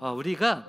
어, 우리가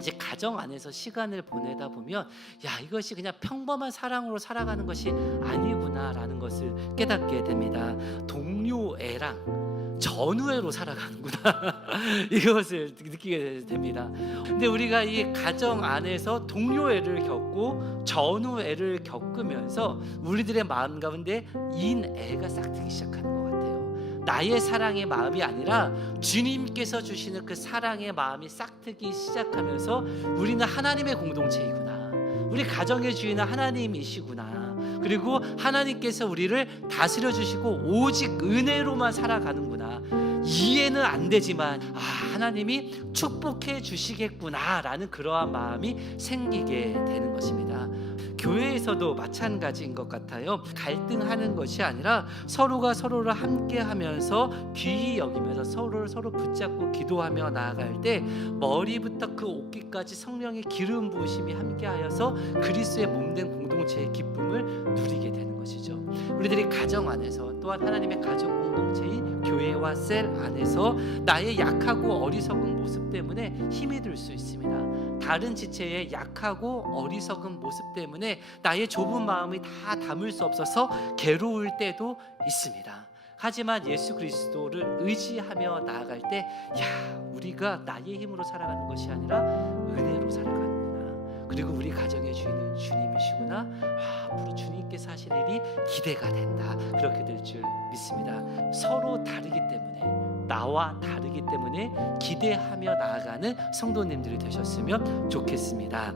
이제 가정 안에서 시간을 보내다 보면 야 이것이 그냥 평범한 사랑으로 살아가는 것이 아니구나라는 것을 깨닫게 됩니다. 동료애랑 전우애로 살아가는구나 이것을 느끼게 됩니다. 근데 우리가 이 가정 안에서 동료애를 겪고 전우애를 겪으면서 우리들의 마음 가운데 인애가 싹트기 시작하는 것 같아요. 나의 사랑의 마음이 아니라 주님께서 주시는 그 사랑의 마음이 싹트기 시작하면서 우리는 하나님의 공동체이구나. 우리 가정의 주인은 하나님이시구나. 그리고 하나님께서 우리를 다스려 주시고 오직 은혜로만 살아가는구나. 이해는 안 되지만 아, 하나님이 축복해 주시겠구나라는 그러한 마음이 생기게 되는 것입니다. 교회에서도 마찬가지인 것 같아요. 갈등하는 것이 아니라 서로가 서로를 함께 하면서 귀히 여기면서 서로를 서로 붙잡고 기도하며 나아갈 때 머리부터 그 옷깃까지 성령의 기름 부으심이 함께하여서 그리스도의 몸된 공동체의 기쁨을 누리게 되는 것이죠. 우리들이 가정 안에서 또한 하나님의 가족 공동체인 교회와 셀 안에서 나의 약하고 어리석은 모습 때문에 힘이 들 수 있습니다. 다른 지체의 약하고 어리석은 모습 때문에 나의 좁은 마음이 다 담을 수 없어서 괴로울 때도 있습니다. 하지만 예수 그리스도를 의지하며 나아갈 때, 야, 우리가 나의 힘으로 살아가는 것이 아니라 은혜로. 그리고 우리 가정의 주인은 주님이시구나. 아, 앞으로 주님께서 하실 일이 기대가 된다. 그렇게 될 줄 믿습니다. 서로 다르기 때문에 나와 다르기 때문에 기대하며 나아가는 성도님들이 되셨으면 좋겠습니다.